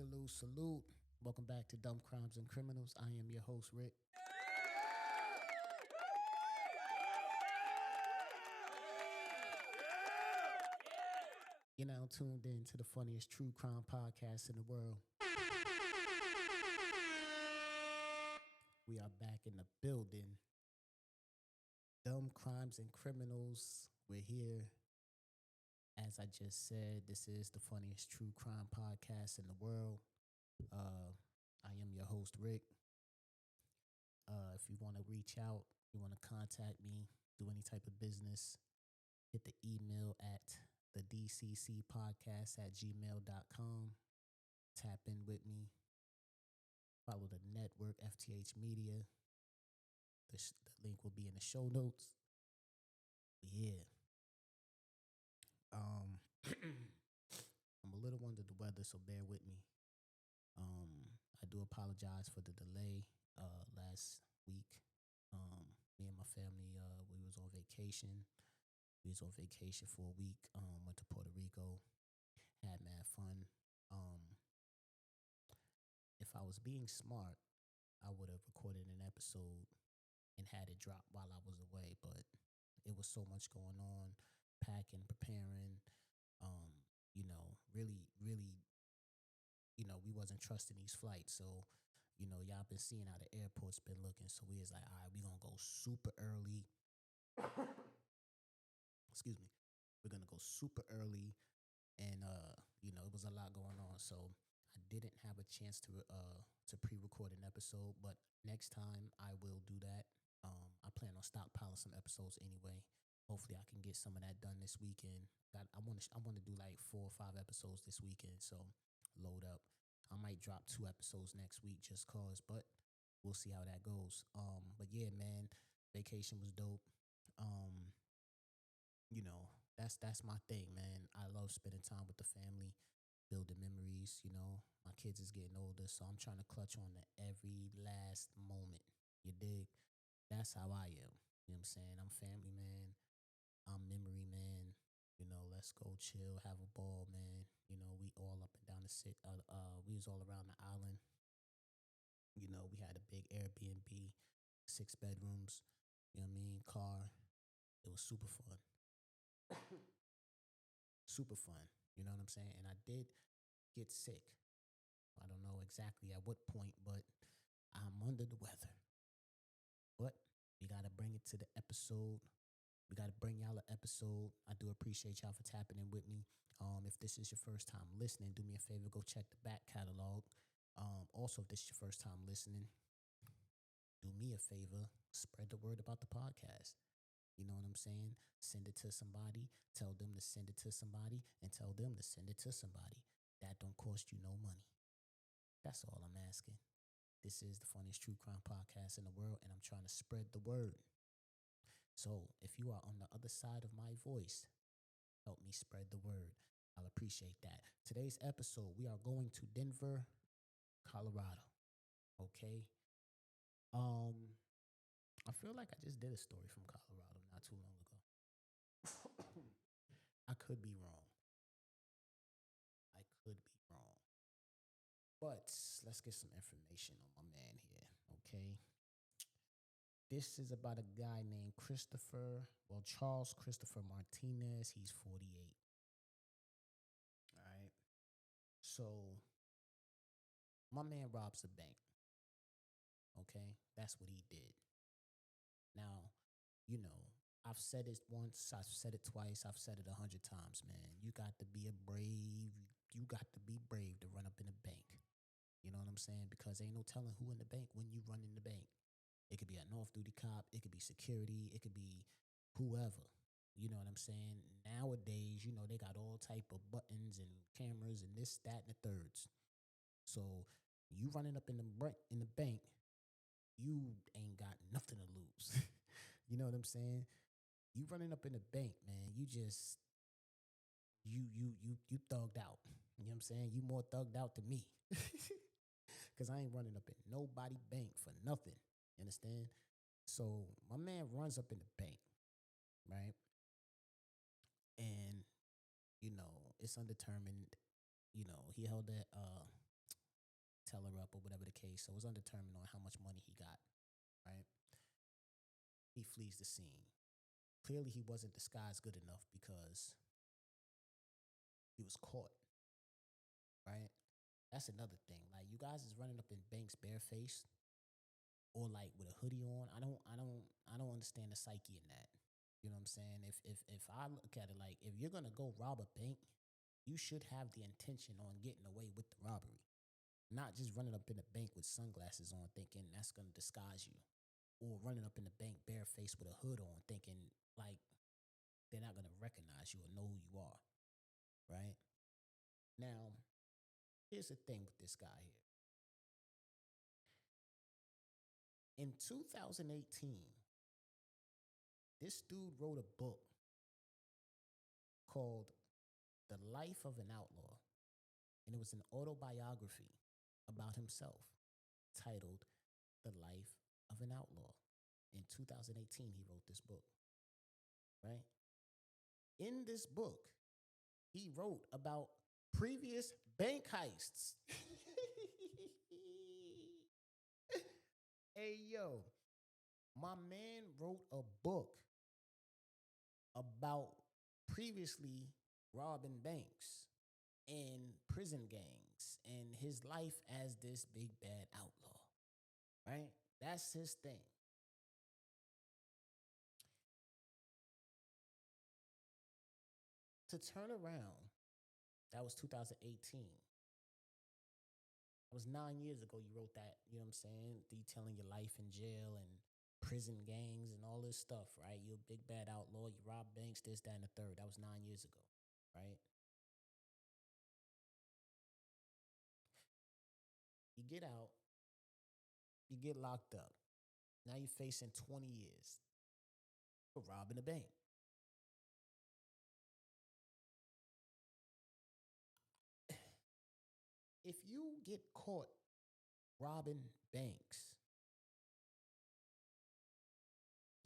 Salute. Welcome back to Dumb Crimes and Criminals. I am your host, Rick. You're now tuned in to the funniest true crime podcast in the world. We are back in the building. Dumb Crimes and Criminals. We're here. As I just said, this is the funniest true crime podcast in the world. I am your host, Rick. If you want to reach out, you want to contact me, do any type of business, hit the email at the dccpodcast@gmail.com. Tap in with me. Follow the network, FTHMedia. The link will be in the show notes. Yeah. I'm a little under the weather, so bear with me. I do apologize for the delay last week. Me and my family, we was on vacation. We was on vacation for a week. Went to Puerto Rico. Had mad fun. If I was being smart, I would have recorded an episode and had it drop while I was away, but it was so much going on, packing, preparing, really, we wasn't trusting these flights. So, y'all been seeing how the airport's been looking. So we was like, all right, we gonna go super early. Excuse me. We're gonna go super early. And, it was a lot going on. So I didn't have a chance to pre-record an episode, but next time I will do that. I plan on stockpiling some episodes anyway. Hopefully I can get some of that done this weekend. I want to do like 4 or 5 episodes this weekend, so load up. I might drop 2 episodes next week just cause, but we'll see how that goes. But yeah, man, vacation was dope. That's my thing, man. I love spending time with the family, building memories. My kids is getting older, so I'm trying to clutch on to every last moment. You dig? That's how I am. You know what I'm saying? I'm family man. I'm memory man. Let's go chill, have a ball, man. We all up and down the city. We was all around the island. We had a big Airbnb, 6 bedrooms. You know what I mean? Car. It was super fun. Super fun. You know what I'm saying? And I did get sick. I don't know exactly at what point, but I'm under the weather. But we got to bring it to the episode. We got to bring y'all an episode. I do appreciate y'all for tapping in with me. If this is your first time listening, do me a favor, go check the back catalog. Also, if this is your first time listening, do me a favor, spread the word about the podcast. You know what I'm saying? Send it to somebody, tell them to send it to somebody, and tell them to send it to somebody. That don't cost you no money. That's all I'm asking. This is the funniest true crime podcast in the world, and I'm trying to spread the word. So if you are on the other side of my voice, help me spread the word. I'll appreciate that. Today's episode, we are going to Denver, Colorado. Okay? I feel like I just did a story from Colorado not too long ago. I could be wrong. But let's get some information on my man here, okay? This is about a guy named Charles Christopher Martinez. He's 48. All right. So my man robs a bank. Okay. That's what he did. Now, I've said it once, I've said it twice, I've said it 100 times, man. You got to be brave to run up in a bank. You know what I'm saying? Because ain't no telling who in the bank when you run in the bank. It could be a off-duty cop. It could be security. It could be whoever. You know what I'm saying? Nowadays, they got all type of buttons and cameras and this, that, and the thirds. So you running up in the bank, you ain't got nothing to lose. You know what I'm saying? You running up in the bank, man. You just you thugged out. You know what I'm saying? You more thugged out than me. Because I ain't running up in nobody bank for nothing. You understand? So my man runs up in the bank, right? And, it's undetermined. He held that teller up or whatever the case. So it was undetermined on how much money he got, right? He flees the scene. Clearly, he wasn't disguised good enough because he was caught, right? That's another thing. Like, you guys is running up in banks barefaced or like with a hoodie on. I don't understand the psyche in that. You know what I'm saying? If I look at it like, if you're gonna go rob a bank, you should have the intention on getting away with the robbery, not just running up in the bank with sunglasses on, thinking that's gonna disguise you, or running up in the bank barefaced with a hood on, thinking like they're not gonna recognize you or know who you are, right? Now, here's the thing with this guy here. In 2018, this dude wrote a book called The Life of an Outlaw, and it was an autobiography about himself titled The Life of an Outlaw. In 2018, he wrote this book, right? In this book, he wrote about previous bank heists. Hey, yo, my man wrote a book about previously robbing banks and prison gangs and his life as this big bad outlaw, right? That's his thing. To turn around, that was 2018. That was 9 years ago you wrote that, you know what I'm saying? Detailing your life in jail and prison gangs and all this stuff, right? You're a big bad outlaw, you rob banks, this, that, and the third. That was 9 years ago, right? You get out, you get locked up. Now you're facing 20 years for robbing a bank. If you get caught robbing banks,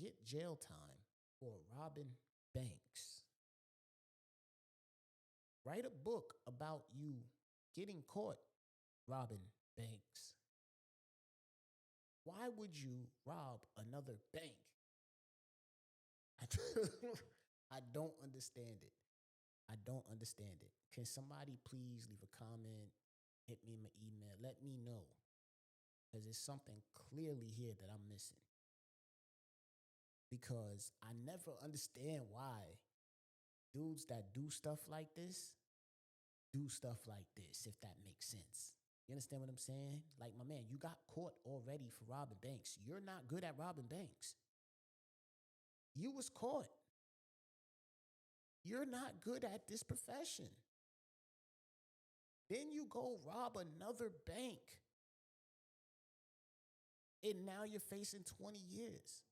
get jail time for robbing banks. Write a book about you getting caught robbing banks. Why would you rob another bank? I don't understand it. I don't understand it. Can somebody please leave a comment, hit me in my email, let me know, because there's something clearly here that I'm missing. Because I never understand why dudes that do stuff like this do stuff like this, if that makes sense. You understand what I'm saying? Like, my man, you got caught already for robbing banks. You're not good at robbing banks. You was caught. You're not good at this profession. Then you go rob another bank. And now you're facing 20 years.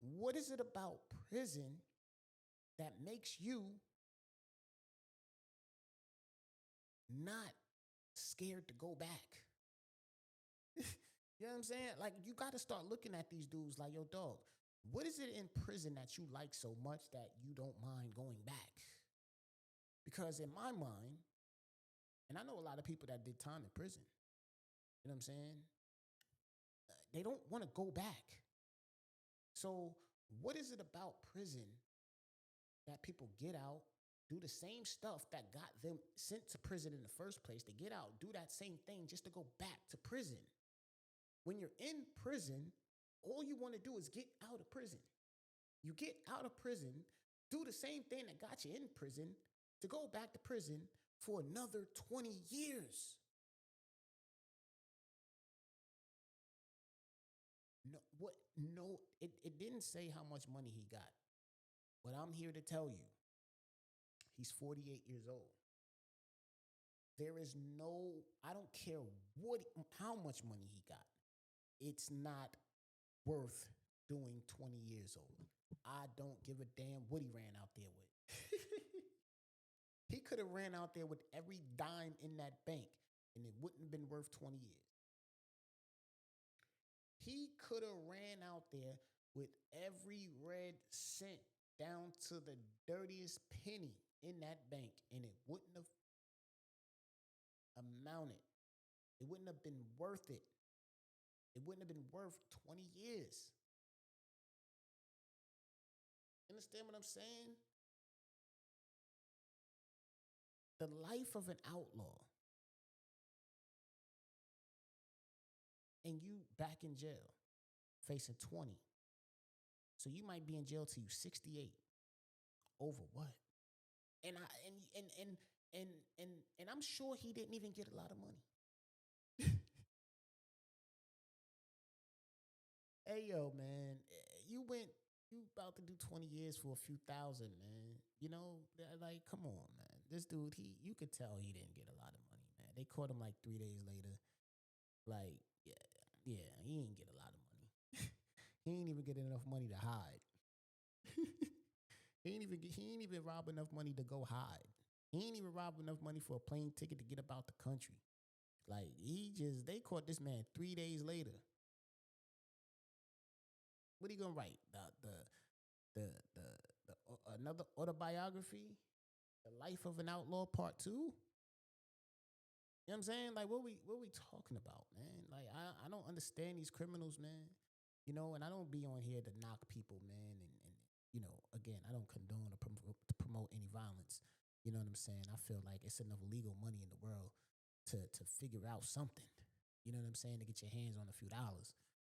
What is it about prison that makes you not scared to go back? You know what I'm saying? Like, you got to start looking at these dudes like, yo, dog, what is it in prison that you like so much that you don't mind going back? Because in my mind, and I know a lot of people that did time in prison, you know what I'm saying? They don't want to go back. So what is it about prison that people get out, do the same stuff that got them sent to prison in the first place? They get out, do that same thing just to go back to prison. When you're in prison, all you want to do is get out of prison. You get out of prison, do the same thing that got you in prison to go back to prison for another 20 years. It didn't say how much money he got. But I'm here to tell you, he's 48 years old. There is I don't care how much money he got. It's not worth doing 20 years old. I don't give a damn what he ran out there with. He could have ran out there with every dime in that bank, and it wouldn't have been worth 20 years. He could have ran out there with every red cent down to the dirtiest penny in that bank, and it wouldn't have amounted It wouldn't have been worth it. It wouldn't have been worth 20 years. You understand what I'm saying? The life of an outlaw, and you back in jail facing 20. So you might be in jail till you 68. Over what? And I and I'm sure he didn't even get a lot of money. Hey yo, man, you about to do 20 years for a few thousand, man. You know, like, come on, man. This dude, you could tell he didn't get a lot of money, man. They caught him like 3 days later. Like, yeah, he didn't get a lot of money. He ain't even get enough money to hide. He ain't even rob enough money to go hide. He ain't even rob enough money for a plane ticket to get about the country. Like, they caught this man 3 days later. What are you gonna write? Another autobiography, The Life of an Outlaw Part 2? You know what I'm saying? Like, what we talking about, man? Like, I don't understand these criminals, man. You know, and I don't be on here to knock people, man. And you know, again, I don't condone or promote any violence. You know what I'm saying? I feel like it's enough legal money in the world to figure out something. You know what I'm saying? To get your hands on a few dollars.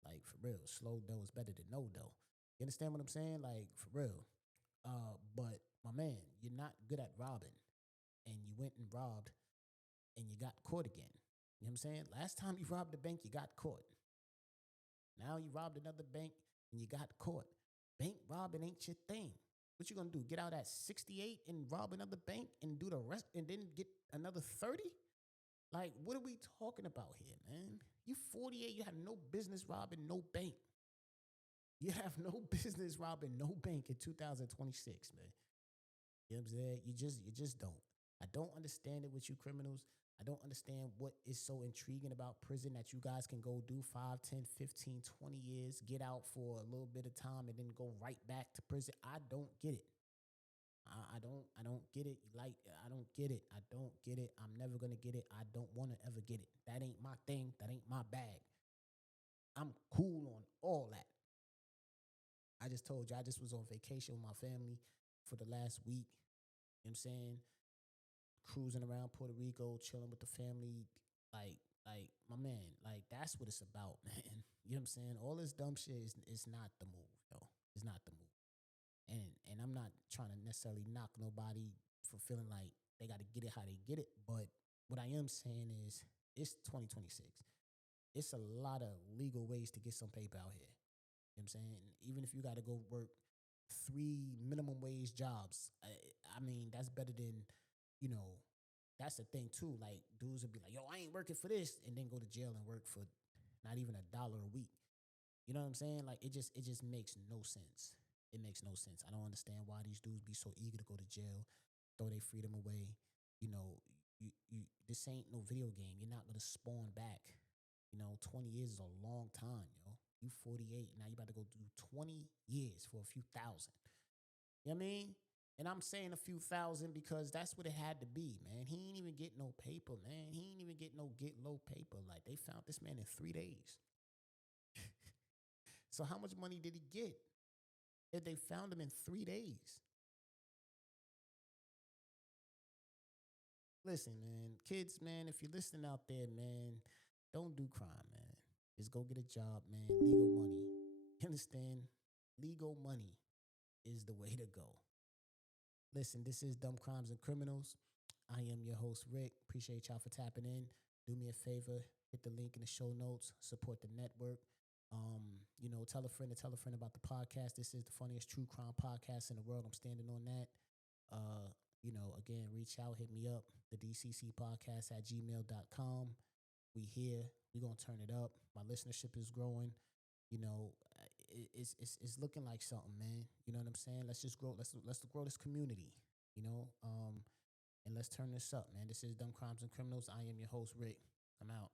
Like, for real, slow dough is better than no dough. You understand what I'm saying? Like, for real. But my man, you're not good at robbing, and you went and robbed, and you got caught again. You know what I'm saying? Last time you robbed a bank, you got caught. Now you robbed another bank, and you got caught. Bank robbing ain't your thing. What you gonna do? Get out at 68 and rob another bank and do the rest, and then get another 30? Like, what are we talking about here, man? You 48, you have no business robbing no bank. You have no business robbing no bank in 2026, man. You know what I'm saying? You just don't. I don't understand it with you criminals. I don't understand what is so intriguing about prison that you guys can go do 5, 10, 15, 20 years, get out for a little bit of time, and then go right back to prison. I don't get it. I don't get it. Like, I don't get it. I don't get it. I'm never gonna get it. I don't want to ever get it. That ain't my thing. That ain't my bag. I'm cool on all that. I just told you I just was on vacation with my family for the last week. You know what I'm saying? Cruising around Puerto Rico, chilling with the family. Like my man, like, that's what it's about, man. You know what I'm saying? All this dumb shit is not the move, yo. It's not the move. And I'm not trying to necessarily knock nobody for feeling like they got to get it how they get it. But what I am saying is, it's 2026. It's a lot of legal ways to get some paper out here. You know what I'm saying? Even if you got to go work 3 minimum wage jobs, I mean, that's better than, you know, that's the thing too. Like, dudes would be like, yo, I ain't working for this, and then go to jail and work for not even $1 a week. You know what I'm saying? Like, it just makes no sense. It makes no sense. I don't understand why these dudes be so eager to go to jail, throw their freedom away. You know, this ain't no video game. You're not gonna spawn back. You know, 20 years is a long time, yo. You 48, now you about to go do 20 years for a few thousand. You know what I mean? And I'm saying a few thousand because that's what it had to be, man. He ain't even get no paper, man. He ain't even get no get low paper. Like, they found this man in 3 days. So how much money did he get if they found him in 3 days? Listen, man, kids, man, if you're listening out there, man, don't do crime, man. Just go get a job, man. Legal money. You understand? Legal money is the way to go. Listen, this is Dumb Crimes and Criminals. I am your host, Rick. Appreciate y'all for tapping in. Do me a favor, hit the link in the show notes, support the network. You know, tell a friend to tell a friend about the podcast. This is the funniest true crime podcast in the world. I'm standing on that. You know, again, reach out, hit me up, the DCC podcast at gmail.com. We here. We gonna turn it up. My listenership is growing. You know, it's looking like something, man. You know what I'm saying? Let's just grow. Let's grow this community. You know, and let's turn this up, man. This is Dumb Crimes and Criminals. I am your host, Rick. I'm out.